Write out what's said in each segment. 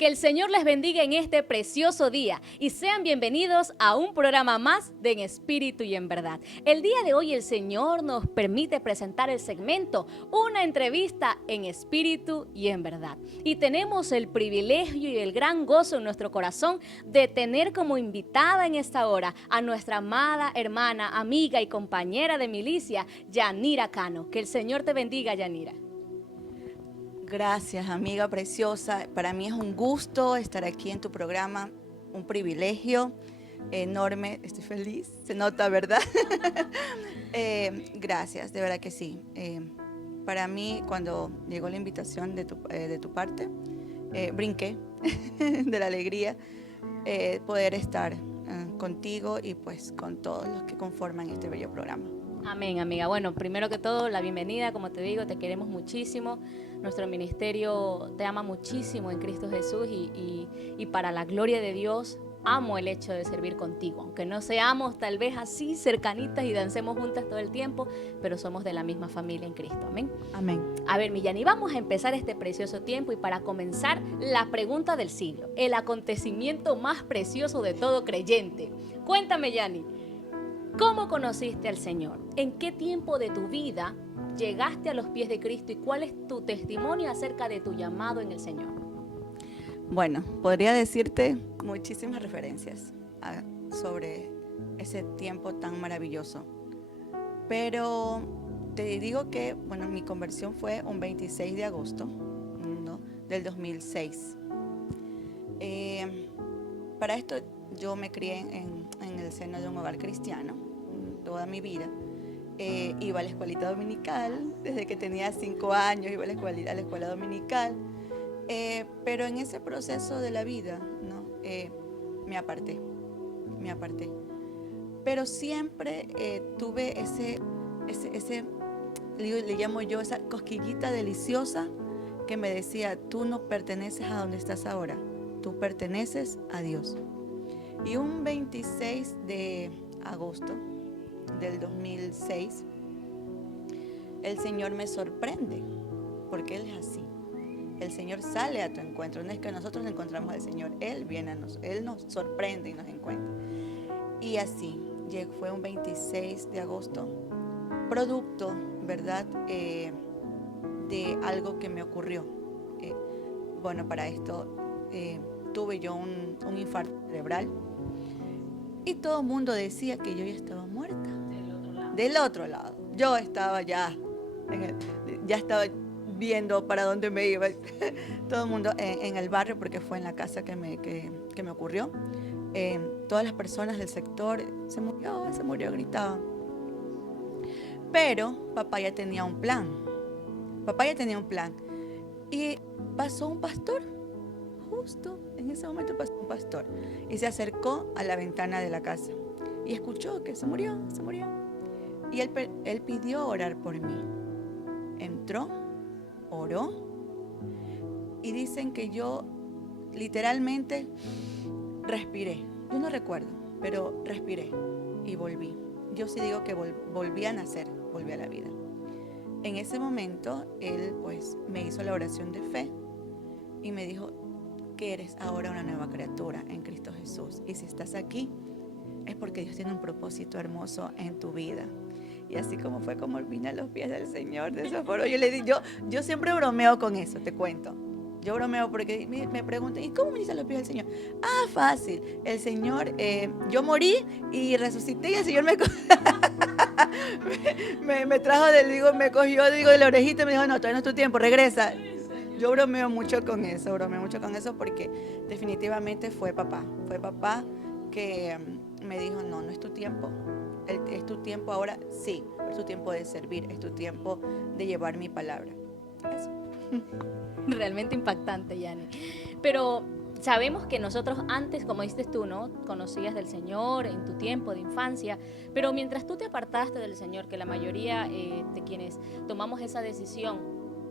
Que el Señor les bendiga en este precioso día y sean bienvenidos a un programa más de En Espíritu y en Verdad. El día de hoy el Señor nos permite presentar el segmento Una entrevista en Espíritu y en Verdad. Y tenemos el privilegio y el gran gozo en nuestro corazón de tener como invitada en esta hora a nuestra amada hermana, amiga y compañera de milicia, Yanira Cano. Que el Señor te bendiga, Yanira. Gracias, amiga preciosa. Para mí es un gusto estar aquí en tu programa, un privilegio enorme. Estoy feliz, se nota, ¿verdad? Gracias, de verdad que sí. Para mí, cuando llegó la invitación de tu parte, brinqué de la alegría poder estar contigo y pues con todos los que conforman este bello programa. Amén, amiga. Bueno, primero que todo, la bienvenida, como te digo, te queremos muchísimo. Nuestro ministerio te ama muchísimo en Cristo Jesús y para la gloria de Dios, amo el hecho de servir contigo. Aunque no seamos tal vez así cercanitas y dancemos juntas todo el tiempo, pero somos de la misma familia en Cristo. Amén. Amén. A ver, mi Yani, vamos a empezar este precioso tiempo y para comenzar, la pregunta del siglo, el acontecimiento más precioso de todo creyente. Cuéntame, Yani, ¿cómo conociste al Señor? ¿En qué tiempo de tu vida llegaste a los pies de Cristo y cuál es tu testimonio acerca de tu llamado en el Señor? Bueno, podría decirte muchísimas referencias sobre ese tiempo tan maravilloso. Pero te digo que, bueno, mi conversión fue un 26 de agosto, ¿no?, del 2006. Para esto yo me crié en el seno de un hogar cristiano toda mi vida. Iba a la escuelita dominical, desde que tenía 5 años iba a la escuela dominical. Pero en ese proceso de la vida, ¿no?, me aparté. Pero siempre tuve le llamo yo, esa cosquillita deliciosa que me decía, tú no perteneces a donde estás ahora, tú perteneces a Dios. Y un 26 de agosto del 2006, el Señor me sorprende, porque Él es así. El Señor sale a tu encuentro, no es que nosotros encontramos al Señor, Él viene a nosotros, Él nos sorprende y nos encuentra. Y así, fue un 26 de agosto, producto, ¿verdad?, de algo que me ocurrió. Bueno, para esto tuve yo un infarto cerebral y todo el mundo decía que yo ya estaba muerta. Del otro lado. Yo estaba ya estaba viendo para dónde me iba. Todo el mundo en el barrio, porque fue en la casa que me ocurrió. Todas las personas del sector, se murió, gritaban. Pero papá ya tenía un plan. Y pasó un pastor, justo en ese momento pasó un pastor. Y se acercó a la ventana de la casa y escuchó que se murió. Y él pidió orar por mí. Entró, oró, y dicen que yo literalmente respiré. Yo no recuerdo, pero respiré y volví. Yo sí digo que volví a nacer, volví a la vida. En ese momento, él pues me hizo la oración de fe y me dijo que eres ahora una nueva criatura en Cristo Jesús. Y si estás aquí, es porque Dios tiene un propósito hermoso en tu vida. Y así como fue como vine a los pies del Señor, de esa forma, yo siempre bromeo con eso, te cuento. Yo bromeo porque me preguntan, ¿y cómo viniste a los pies del Señor? Ah, fácil. El Señor, yo morí y resucité y el Señor me trajo me cogió, de la orejita y me dijo, no, todavía no es tu tiempo, regresa. Yo bromeo mucho con eso porque definitivamente fue papá que me dijo, no es tu tiempo. Es tu tiempo ahora, sí, es tu tiempo de servir, es tu tiempo de llevar mi palabra. Eso. Realmente impactante, Yani. Pero sabemos que nosotros antes, como dices tú, ¿no?, conocías del Señor en tu tiempo de infancia, pero mientras tú te apartaste del Señor, que la mayoría de quienes tomamos esa decisión,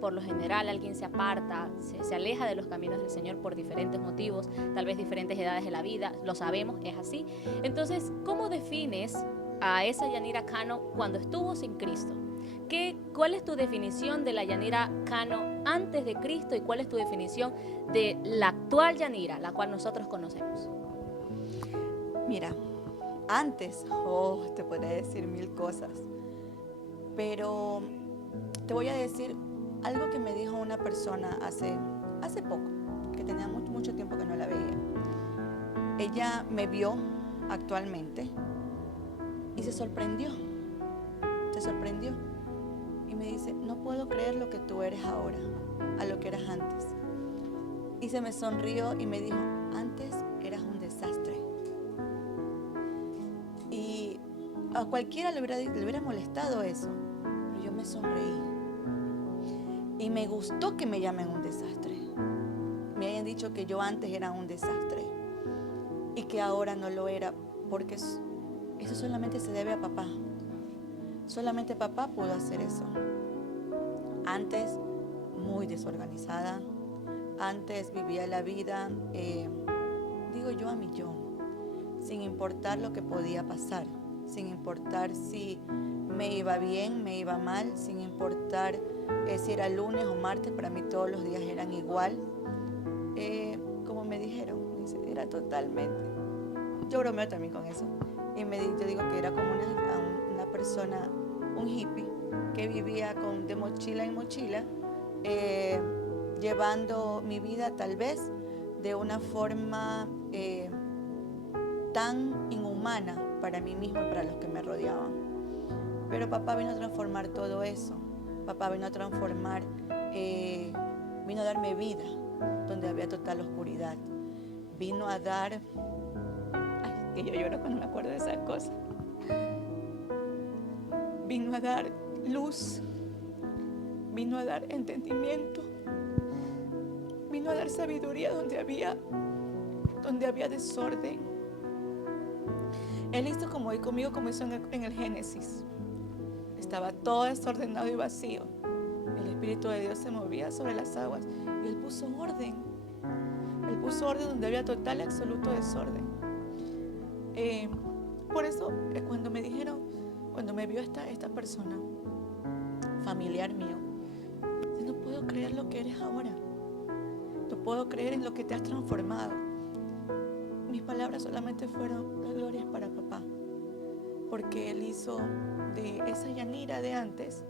por lo general alguien se aparta, se aleja de los caminos del Señor por diferentes motivos, tal vez diferentes edades de la vida, lo sabemos, es así. Entonces, ¿cómo defines a esa Yanira Cano cuando estuvo sin Cristo? ¿Cuál es tu definición de la Yanira Cano antes de Cristo y cuál es tu definición de la actual Yanira, la cual nosotros conocemos? Mira, antes, te podría decir mil cosas, pero te voy a decir algo que me dijo una persona hace poco, que tenía mucho tiempo que no la veía. Ella me vio actualmente y se sorprendió. Y me dice, no puedo creer lo que tú eres ahora, a lo que eras antes. Y se me sonrió y me dijo, antes eras un desastre. Y a cualquiera le hubiera molestado eso, pero yo me sonreí. Y me gustó que me llamen un desastre. Me hayan dicho que yo antes era un desastre y que ahora no lo era, porque eso solamente se debe a papá. Solamente papá pudo hacer eso. Antes, muy desorganizada. Antes vivía la vida, digo yo, a millón. Sin importar lo que podía pasar. Sin importar si me iba bien, me iba mal. Sin importar si era lunes o martes. Para mí todos los días eran igual. Como me dijeron, era totalmente. Yo bromeo también con eso. Y yo digo que era como una persona, un hippie, que vivía de mochila en mochila, llevando mi vida tal vez de una forma tan inhumana para mí mismo y para los que me rodeaban. Pero papá vino a transformar todo eso. Papá vino a transformar, vino a darme vida donde había total oscuridad. Vino a dar... Ay, que yo lloro cuando me acuerdo de esas cosas. Vino a dar luz, vino a dar entendimiento, vino a dar sabiduría donde había desorden. Él hizo conmigo como hizo en el Génesis. Estaba todo desordenado y vacío. El Espíritu de Dios se movía sobre las aguas y Él puso orden. Él puso orden donde había total y absoluto desorden. Por eso, cuando me vio esta persona, familiar mío, no puedo creer lo que eres ahora. No puedo creer en lo que te has transformado. Mis palabras solamente fueron las glorias para papá, porque él hizo de esa Yanira de antes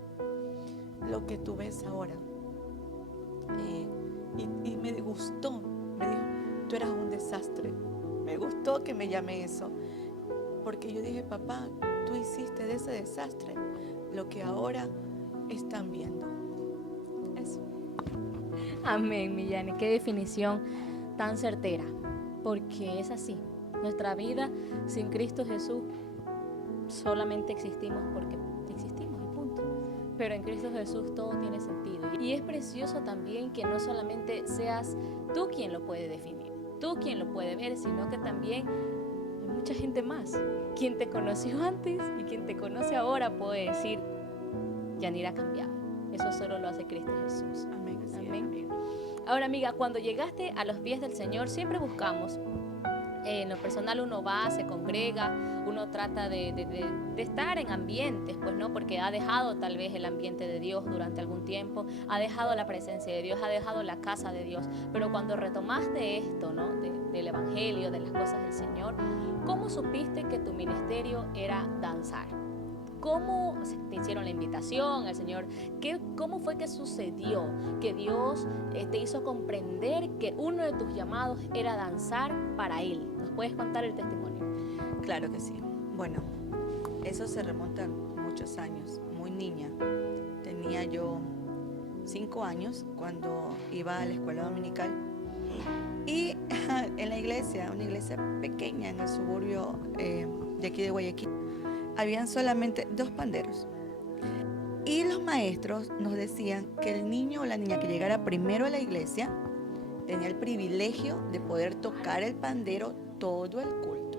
lo que tú ves ahora. Y me gustó, me dijo, tú eras un desastre. Me gustó que me llame eso, porque yo dije, papá, tú hiciste de ese desastre lo que ahora están viendo. Eso. Amén, mi Yani, qué definición tan certera, porque es así. Nuestra vida sin Cristo Jesús solamente existimos porque existimos y punto. Pero en Cristo Jesús todo tiene sentido. Y es precioso también que no solamente seas tú quien lo puede definir, tú quien lo puede ver, sino que también hay mucha gente más. Quien te conoció antes y quien te conoce ahora puede decir, Yanira ha cambiado. Eso solo lo hace Cristo Jesús. Amén. Amén. Ahora, amiga, cuando llegaste a los pies del Señor, siempre buscamos. En lo personal uno va, se congrega, uno trata de estar en ambientes, pues no, porque ha dejado tal vez el ambiente de Dios durante algún tiempo, ha dejado la presencia de Dios, ha dejado la casa de Dios. Pero cuando retomaste esto, ¿no? Del Evangelio, de las cosas del Señor, ¿cómo supiste que tu ministerio era danzar? ¿Cómo te hicieron la invitación al Señor? ¿Cómo fue que sucedió que Dios te hizo comprender que uno de tus llamados era danzar para Él? ¿Nos puedes contar el testimonio? Claro que sí. Bueno, eso se remonta a muchos años, muy niña. Tenía yo 5 años cuando iba a la escuela dominical. Y en la iglesia, una iglesia pequeña en el suburbio de aquí de Guayaquil, habían solamente 2 panderos. Y los maestros nos decían que el niño o la niña que llegara primero a la iglesia tenía el privilegio de poder tocar el pandero todo el culto.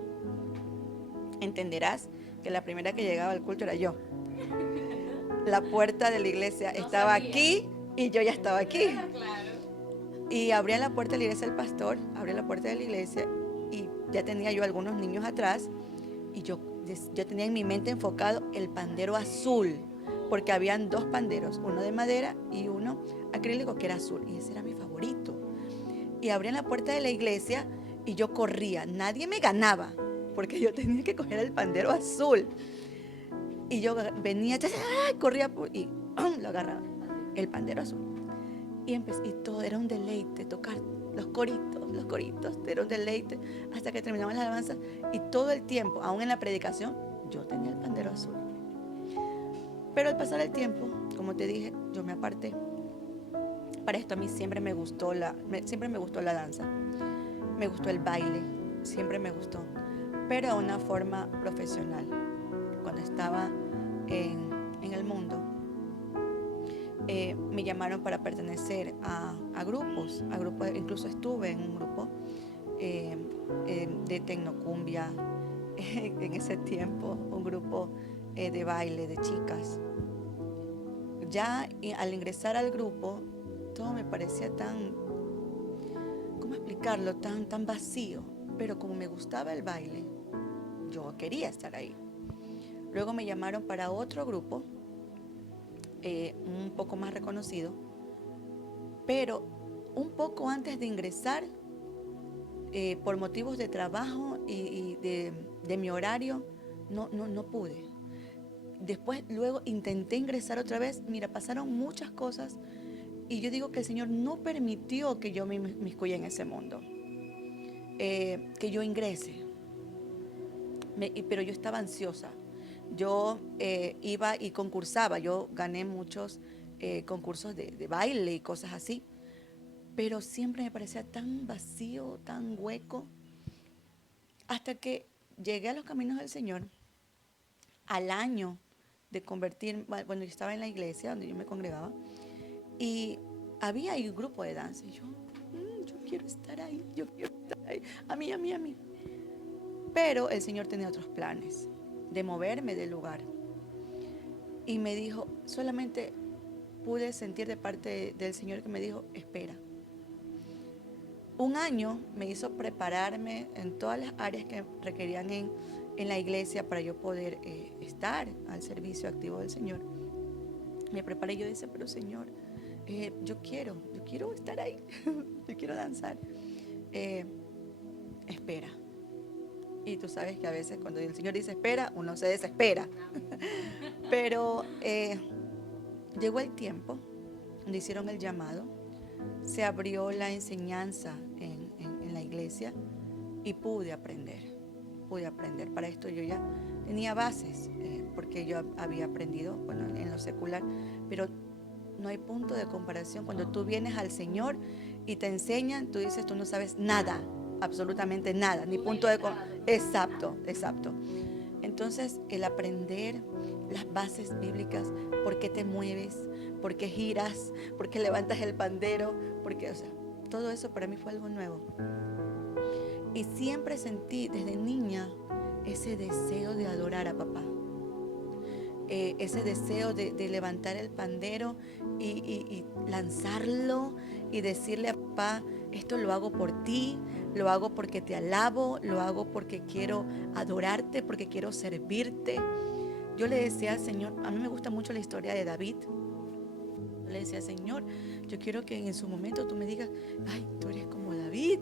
Entenderás que la primera que llegaba al culto era yo. La puerta de la iglesia estaba aquí y yo ya estaba aquí. Y abría la puerta de la iglesia el pastor, abría la puerta de la iglesia y ya tenía yo algunos niños atrás y yo tenía en mi mente enfocado el pandero azul, porque habían dos panderos, uno de madera y uno acrílico que era azul, y ese era mi favorito. Y abrían la puerta de la iglesia y yo corría, nadie me ganaba, porque yo tenía que coger el pandero azul. Y yo venía, corría y lo agarraba, el pandero azul. Y todo era un deleite, tocar los coritos, era un deleite, hasta que terminamos las alabanzas. Y todo el tiempo, aún en la predicación, yo tenía el pandero azul. Pero al pasar el tiempo, como te dije, yo me aparté. Para esto a mí siempre me gustó la danza, me gustó el baile, siempre me gustó, pero de una forma profesional. Cuando estaba en el mundo, me llamaron para pertenecer a grupos, incluso estuve en un grupo de tecnocumbia, en ese tiempo, un grupo de baile de chicas. Ya al ingresar al grupo, todo me parecía tan, ¿cómo explicarlo? Tan vacío, pero como me gustaba el baile, yo quería estar ahí. Luego me llamaron para otro grupo, un poco más reconocido, pero un poco antes de ingresar, por motivos de trabajo y de mi horario, no pude. Después, luego intenté ingresar otra vez. Mira, pasaron muchas cosas y yo digo que el Señor no permitió que yo me inmiscuya en ese mundo, que yo ingrese. Pero yo estaba ansiosa. Yo iba y concursaba. Yo gané muchos concursos de baile y cosas así, pero siempre me parecía tan vacío, tan hueco, hasta que llegué a los caminos del Señor al año de convertir. Bueno, yo estaba en la iglesia donde yo me congregaba y había ahí un grupo de danza y yo quiero estar ahí, a mí. Pero el Señor tenía otros planes de moverme del lugar y me dijo, solamente pude sentir de parte del Señor que me dijo, espera. Un año me hizo prepararme en todas las áreas que requerían en la iglesia para yo poder estar al servicio activo del Señor. Me preparé y yo decía, pero Señor, yo quiero estar ahí, yo quiero danzar. Espera. Y tú sabes que a veces cuando el Señor dice espera, uno se desespera. Pero llegó el tiempo donde hicieron el llamado, se abrió la enseñanza en la iglesia y pude aprender. Para esto yo ya tenía bases, porque yo había aprendido, bueno, en lo secular, pero no hay punto de comparación. Cuando tú vienes al Señor y te enseñan, tú dices, tú no sabes nada, absolutamente nada, ni punto de comparación. Exacto. Entonces, el aprender las bases bíblicas, por qué te mueves, por qué giras, por qué levantas el pandero, todo eso para mí fue algo nuevo. Y siempre sentí desde niña ese deseo de adorar a papá, ese deseo de levantar el pandero y lanzarlo y decirle a papá, esto lo hago por ti, lo hago porque te alabo, lo hago porque quiero adorarte, porque quiero servirte. Yo le decía al Señor, a mí me gusta mucho la historia de David. Yo le decía, Señor, yo quiero que en su momento tú me digas, ay, tú eres como David,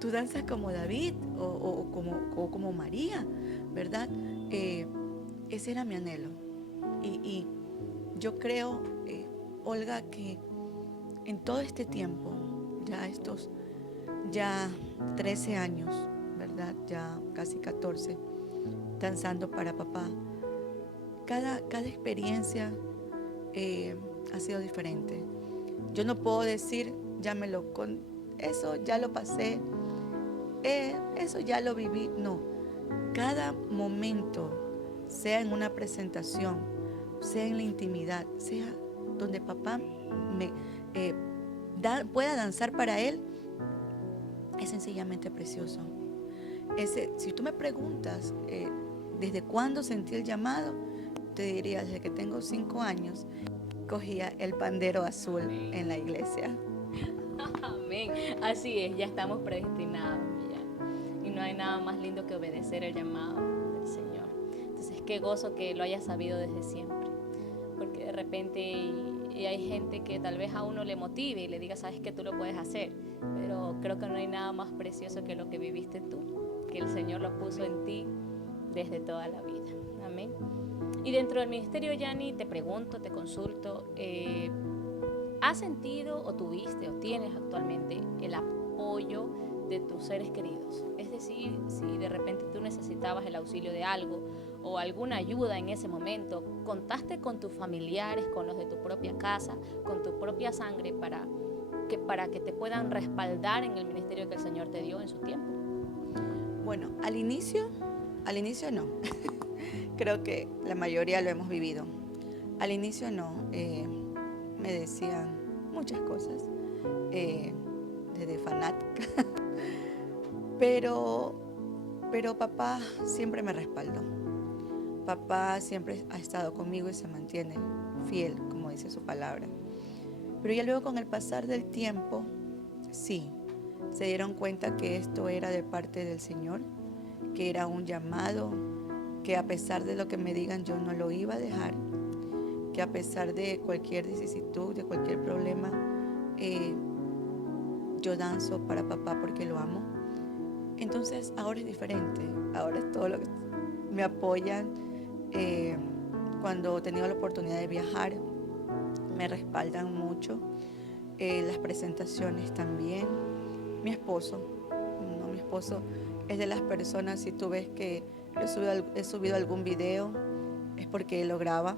tú danzas como David o como María, ¿verdad? Ese era mi anhelo. Y yo creo, Olga, que en todo este tiempo, ya 13 años, ¿verdad? Ya casi 14, danzando para papá, cada experiencia ha sido diferente. Yo no puedo decir, eso ya lo pasé, eso ya lo viví. No, cada momento, sea en una presentación, sea en la intimidad, sea donde papá pueda danzar para él, es sencillamente precioso. Si tú me preguntas desde cuándo sentí el llamado, te diría desde que tengo 5 años, cogía el pandero azul en la iglesia. Amén. Así es, ya estamos predestinados ya. Y no hay nada más lindo que obedecer el llamado del Señor. Entonces qué gozo que lo hayas sabido desde siempre, porque de repente y hay gente que tal vez a uno le motive y le diga, sabes que tú lo puedes hacer, pero creo que no hay nada más precioso que lo que viviste tú, que el Señor lo puso en ti desde toda la vida. Amén. Y dentro del ministerio, Yani, te pregunto, te consulto, ¿has sentido o tuviste o tienes actualmente el apoyo de tus seres queridos? Es decir, si de repente tú necesitabas el auxilio de algo o alguna ayuda en ese momento, ¿contaste con tus familiares, con los de tu propia casa, con tu propia sangre para que te puedan respaldar en el ministerio que el Señor te dio en su tiempo? Bueno, al inicio no. Creo que la mayoría lo hemos vivido. Al inicio no. Me decían muchas cosas, desde fanática, pero papá siempre me respaldó. Papá siempre ha estado conmigo y se mantiene fiel, como dice su palabra. Pero ya luego, con el pasar del tiempo, sí, se dieron cuenta que esto era de parte del Señor, que era un llamado, que a pesar de lo que me digan yo no lo iba a dejar, que a pesar de cualquier vicisitud, de cualquier problema, yo danzo para papá porque lo amo. Entonces ahora es diferente, ahora es todo lo que me apoyan. Cuando he tenido la oportunidad de viajar, me respaldan mucho. Las presentaciones también. Mi esposo es de las personas, si tú ves que he subido algún video, es porque él lo graba.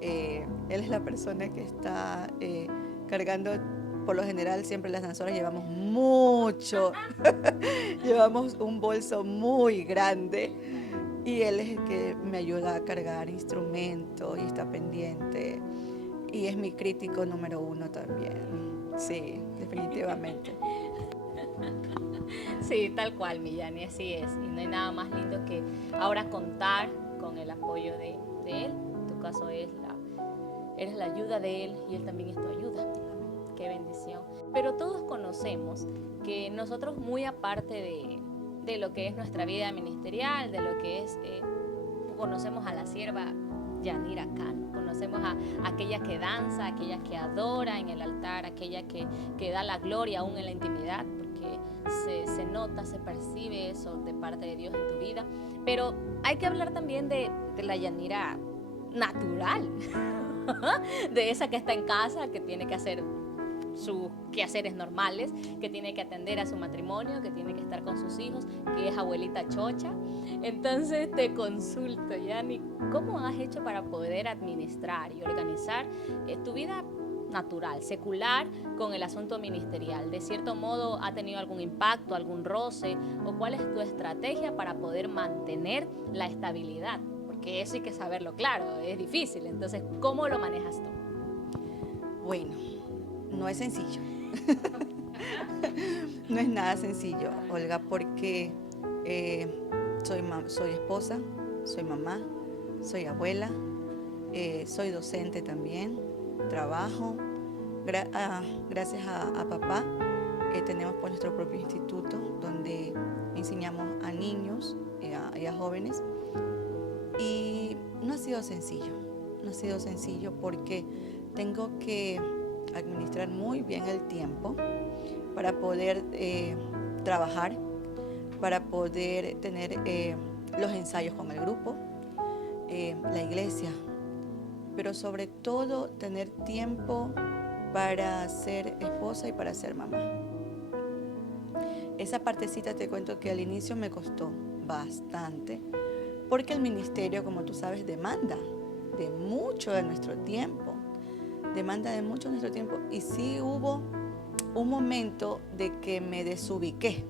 Él es la persona que está cargando, por lo general siempre las danzoras llevamos mucho, llevamos un bolso muy grande y él es el que me ayuda a cargar instrumentos y está pendiente y es mi crítico número 1 también, sí, definitivamente. Sí, tal cual, Yani, así es. Y no hay nada más lindo que ahora contar con el apoyo de él. En tu caso eres la ayuda de él y él también es tu ayuda. Qué bendición. Pero todos conocemos que nosotros, muy aparte de lo que es nuestra vida ministerial, de lo que es, conocemos a la sierva Yanira Cano, conocemos a aquella que danza, aquella que adora en el altar, aquella que da la gloria aún en la intimidad, porque se nota, se percibe eso de parte de Dios en tu vida. Pero hay que hablar también de la Yanira natural, de esa que está en casa, que tiene que hacer sus quehaceres normales, que tiene que atender a su matrimonio, que tiene que estar con sus hijos, que es abuelita chocha. Entonces te consulto, Yani, ¿cómo has hecho para poder administrar y organizar tu vida natural, secular, con el asunto ministerial? ¿De cierto modo ha tenido algún impacto, algún roce? ¿O cuál es tu estrategia para poder mantener la estabilidad? Porque eso hay que saberlo claro, es difícil. Entonces, ¿cómo lo manejas tú? Bueno, no es sencillo. No es nada sencillo, Olga, porque soy esposa, soy mamá, soy abuela, soy docente también, trabajo. Gracias a papá tenemos pues nuestro propio instituto donde enseñamos a niños y a jóvenes. Y no ha sido sencillo porque tengo que administrar muy bien el tiempo para poder trabajar, para poder tener los ensayos con el grupo, la iglesia, pero sobre todo tener tiempo para ser esposa y para ser mamá. Esa partecita te cuento que al inicio me costó bastante, porque el ministerio, como tú sabes, demanda de mucho de nuestro tiempo. Y sí hubo un momento de que me desubiqué,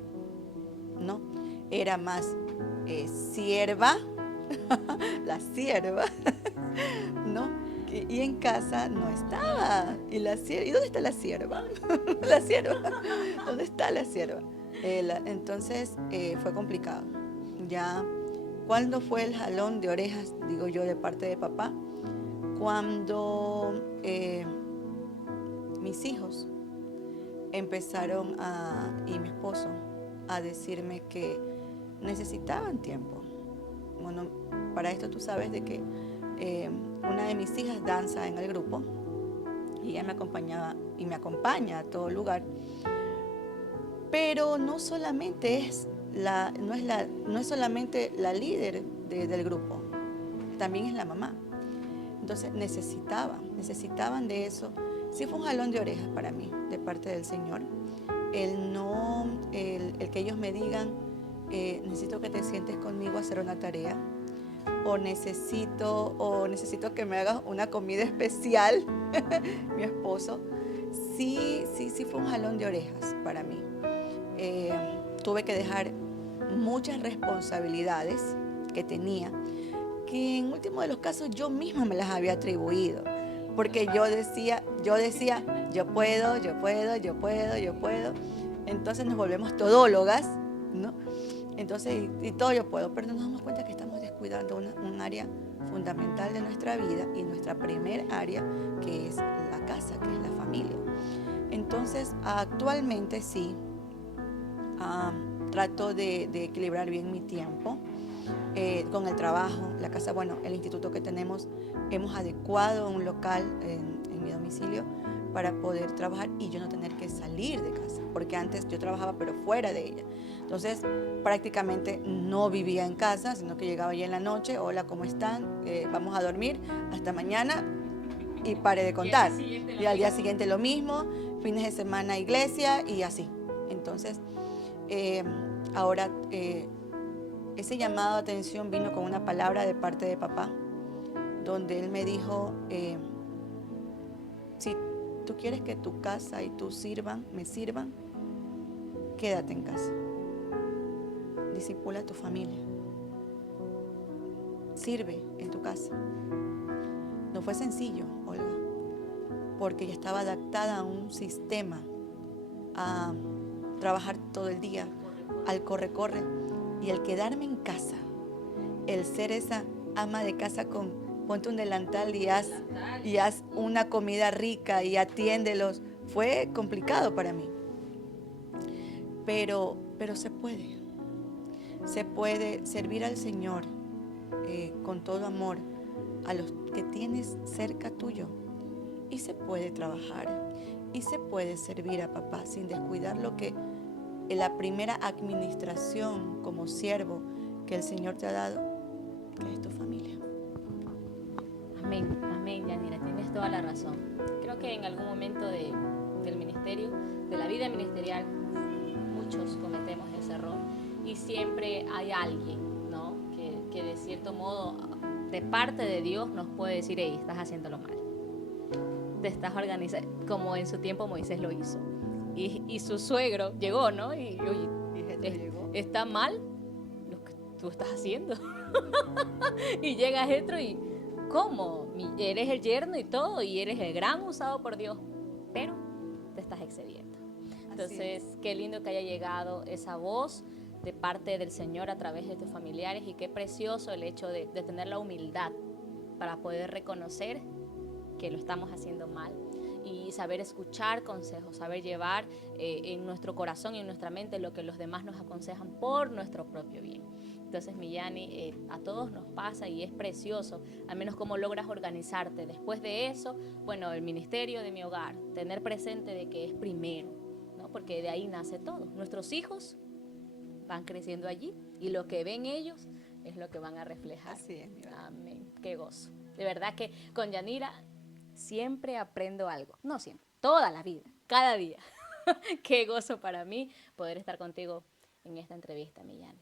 ¿no? Era más sierva, la sierva, ¿no? Y en casa no estaba. ¿Y dónde está la sierva? La sierva. ¿Dónde está la sierva? Entonces fue complicado. Ya, ¿cuándo fue el jalón de orejas, digo yo, de parte de papá? Cuando mis hijos empezaron y mi esposo a decirme que necesitaban tiempo, bueno, para esto tú sabes de que una de mis hijas danza en el grupo y ella me acompañaba y me acompaña a todo lugar, pero no solamente no es solamente la líder del grupo, también es la mamá. Entonces necesitaban de eso. Sí fue un jalón de orejas para mí, de parte del Señor. El que ellos me digan, necesito que te sientes conmigo a hacer una tarea, o necesito que me hagas una comida especial, mi esposo. Sí fue un jalón de orejas para mí. Tuve que dejar muchas responsabilidades que tenía, que en último de los casos yo misma me las había atribuido, porque yo decía, yo puedo. Entonces nos volvemos todólogas, ¿no? Entonces, y todo yo puedo, pero nos damos cuenta que estamos descuidando un área fundamental de nuestra vida y nuestra primer área, que es la casa, que es la familia. Entonces, actualmente sí, trato de equilibrar bien mi tiempo con el trabajo, la casa, bueno, el instituto que tenemos, hemos adecuado un local en mi domicilio para poder trabajar y yo no tener que salir de casa, porque antes yo trabajaba pero fuera de ella. Entonces prácticamente no vivía en casa, sino que llegaba ya en la noche, hola, ¿cómo están? Vamos a dormir, hasta mañana, y pare de contar. Y al día siguiente lo mismo, fines de semana iglesia y así. Entonces ahora ese llamado de atención vino con una palabra de parte de papá, donde él me dijo, si tú quieres que tu casa y tú me sirvan, quédate en casa. Discipula a tu familia. Sirve en tu casa. No fue sencillo, Olga, porque ella estaba adaptada a un sistema, a trabajar todo el día, al corre-corre, y el quedarme en casa, el ser esa ama de casa con ponte un delantal y haz una comida rica y atiéndelos, fue complicado para mí. Pero se puede servir al Señor con todo amor a los que tienes cerca tuyo, y se puede trabajar y se puede servir a papá sin descuidar lo que en la primera administración como siervo que el Señor te ha dado, que es tu familia. Amén, amén, Yanira, tienes toda la razón. Creo que en algún momento del ministerio, de la vida ministerial, muchos cometemos ese error y siempre hay alguien, ¿no? que de cierto modo, de parte de Dios, nos puede decir, hey, estás haciéndolo mal. Te estás organizando, como en su tiempo Moisés lo hizo. Y su suegro llegó, ¿no? Y oye, está mal lo que tú estás haciendo. Y llega Jetro y, ¿cómo? Eres el yerno y todo, y eres el gran usado por Dios, pero te estás excediendo. Entonces, qué lindo que haya llegado esa voz de parte del Señor a través de tus familiares, y qué precioso el hecho de tener la humildad para poder reconocer que lo estamos haciendo mal y saber escuchar consejos, saber llevar en nuestro corazón y en nuestra mente lo que los demás nos aconsejan por nuestro propio bien. Entonces, Millani, a todos nos pasa y es precioso, al menos cómo logras organizarte. Después de eso, bueno, el ministerio de mi hogar, tener presente de que es primero, ¿no? Porque de ahí nace todo. Nuestros hijos van creciendo allí y lo que ven ellos es lo que van a reflejar. Así es, amén, qué gozo. De verdad que con Yanira siempre aprendo algo, no siempre, toda la vida, cada día. Qué gozo para mí poder estar contigo en esta entrevista, Millani.